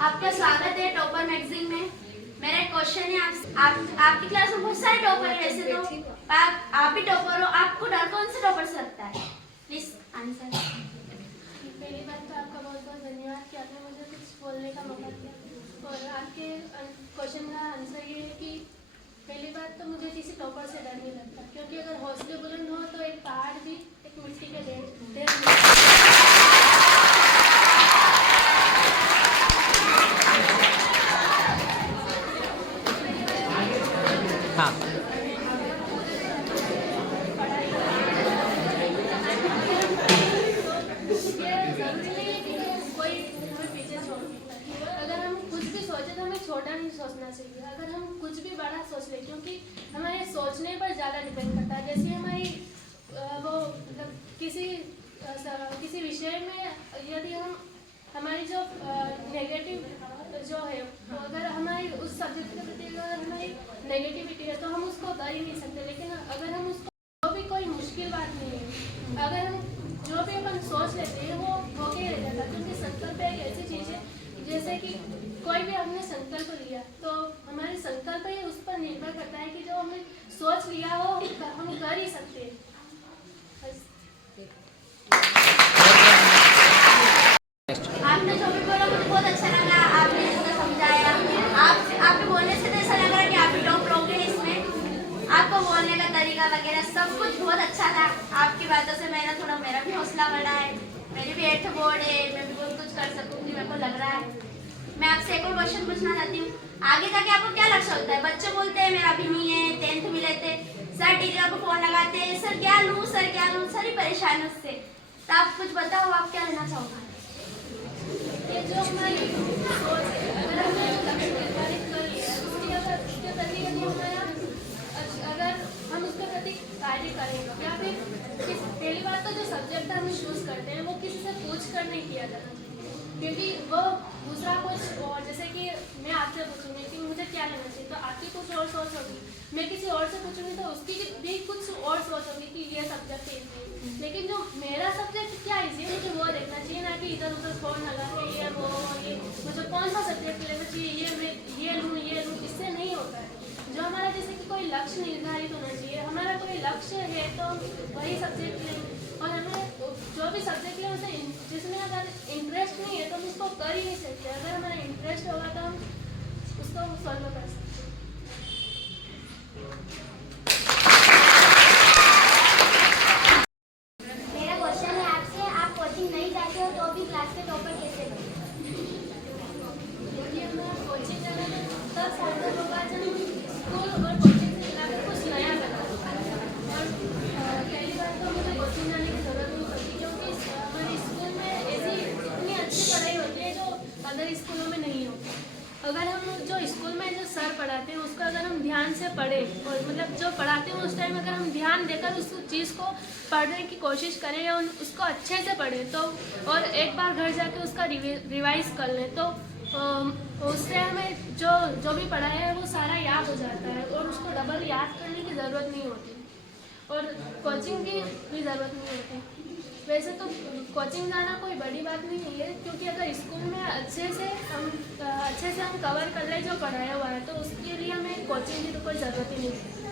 आपका स्वागत है टॉपर मैगजीन में। मेरा एक क्वेश्चन है, आपकी क्लास में बहुत सारे टॉपर है वैसे तो, आप भी टॉपर हो, आपको डर कौन से टॉपर से लगता है? Please answer. पहली बात तो आपका बहुत बहुत धन्यवाद कि आपने मुझे कुछ बोलने का मौका दिया। और आपके क्वेश्चन का आंसर ये है कि पहली बात तो मुझे किसी टॉपर से डर नहीं लगता, क्योंकि अगर हौसले बुलंद हो तो एक पहाड़ भी एक मिट्टी के ढेर हाँ। छोटा नहीं सोचना चाहिए। अगर हम कुछ भी बड़ा सोच लें, क्योंकि हमारे सोचने पर ज़्यादा डिपेंड करता है। जैसे हमारी वो किसी विषय में यदि हम हमारी जो नेगेटिव जो है, अगर हमारी उस सब्जेक्ट के प्रति अगर हमारी नेगेटिविटी है तो हम उसको कर ही नहीं सकते। लेकिन अगर हम उसको भी कोई मुश्किल बात नहीं है, अगर हम जो भी अपन सोच लेते हैं वो होके ही रह जाता है। क्योंकि संकल्प एक ऐसी चीज़ है, जैसे कि कोई भी हमने संकल्प लिया तो हमारे संकल्प ही उस पर निर्भर करता है कि जो हमने सोच लिया हो हम कर ही सकते हैं। आपने जो भी बोला मुझे बहुत अच्छा लगा, आपने जितना समझाया, आपके बोलने से तो ऐसा लग रहा है कि आप भी टॉप लोगे इसमें। आपको बोलने का तरीका वगैरह सब कुछ बहुत अच्छा था। आपकी बातों से मेरा भी हौसला बढ़ा है। मेरी भी 8th बोर्ड है, मैं भी बहुत कुछ कर सकूंगी, मेरे को लग रहा है। मैं आपसे एक और क्वेश्चन पूछना चाहती हूँ, आगे जाके आपको क्या लक्ष्य होता है? बच्चे बोलते हैं मेरा भी नहीं है, 10th में लेते सर, टीचर को फोन लगाते हैं, सर क्या लूँ, सर ही परेशान उससे। तो आप कुछ बताओ, आप क्या लेना चाहोगे? ये जो हमारी सोच है, अगर हमने लक्ष्य निर्धारित कर लिया है, उसके प्रति यदि हमारा अगर हम उसके प्रति कार्य करेंगे, या फिर पहली बात तो जो सब्जेक्ट हम चूज करते हैं वो किसी से पूछ कर नहीं किया जाना चाहिए। क्योंकि वो दूसरा कुछ और, जैसे कि मैं आपसे पूछूंगी कि मुझे क्या लेना चाहिए, तो आपकी कुछ और सोच होगी। मैं किसी और से पूछूंगी तो उसकी भी कुछ और सोच होगी कि ये सब्जेक्ट इजी है। लेकिन जो मेरा सब्जेक्ट क्या इजी है मुझे वो देखना चाहिए, ना कि इधर उधर फोन लगा के ये मुझे कौन सा सब्जेक्ट लेना चाहिए, मैं ये लूँ। इससे नहीं होता है। जो हमारा जैसे कि कोई लक्ष्य निर्धारित होना चाहिए, हमारा कोई लक्ष्य है तो वही सब्जेक्ट लें। और हमें जो भी सब्जेक्ट है उसे जिसमें अगर इंटरेस्ट नहीं है तो हम उसको कर ही नहीं सकते। अगर हमारा इंटरेस्ट होगा तो हम उसको सॉल्व कर सकते हैं। मेरा क्वेश्चन है आपसे, आप कोचिंग नहीं जाते हो तो भी क्लास के टॉपर कैसे बने? क्योंकि हमें कोचिंग जाना तब संभव होगा जब स्कूल और कोचिंग से मिलाकर कुछ नया बना। और पहली बात तो मुझे कोचिंग जाने की जरूरत नहीं पड़ती, क्योंकि हमारे स्कूल में ऐसी इतनी अच्छी पढ़ाई होती है जो अदर स्कूलों में नहीं होती। अगर हम जो स्कूल में जो सर पढ़ाते हैं उसको अगर हम ध्यान से पढ़ें, और मतलब जो पढ़ाते हैं उस टाइम अगर हम ध्यान देकर उस चीज़ को पढ़ने की कोशिश करें या उसको अच्छे से पढ़ें तो, और एक बार घर जाके उसका रिवाइज कर लें तो उससे हमें जो भी पढ़ा है वो सारा याद हो जाता है और उसको डबल याद करने की ज़रूरत नहीं होती और कोचिंग की भी ज़रूरत नहीं होती। वैसे तो कोचिंग जाना कोई बड़ी बात नहीं है, क्योंकि अगर स्कूल में अच्छे से हम कवर कर ले जो पढ़ाया हुआ है तो उसके लिए हमें कोचिंग की तो कोई ज़रूरत ही नहीं है।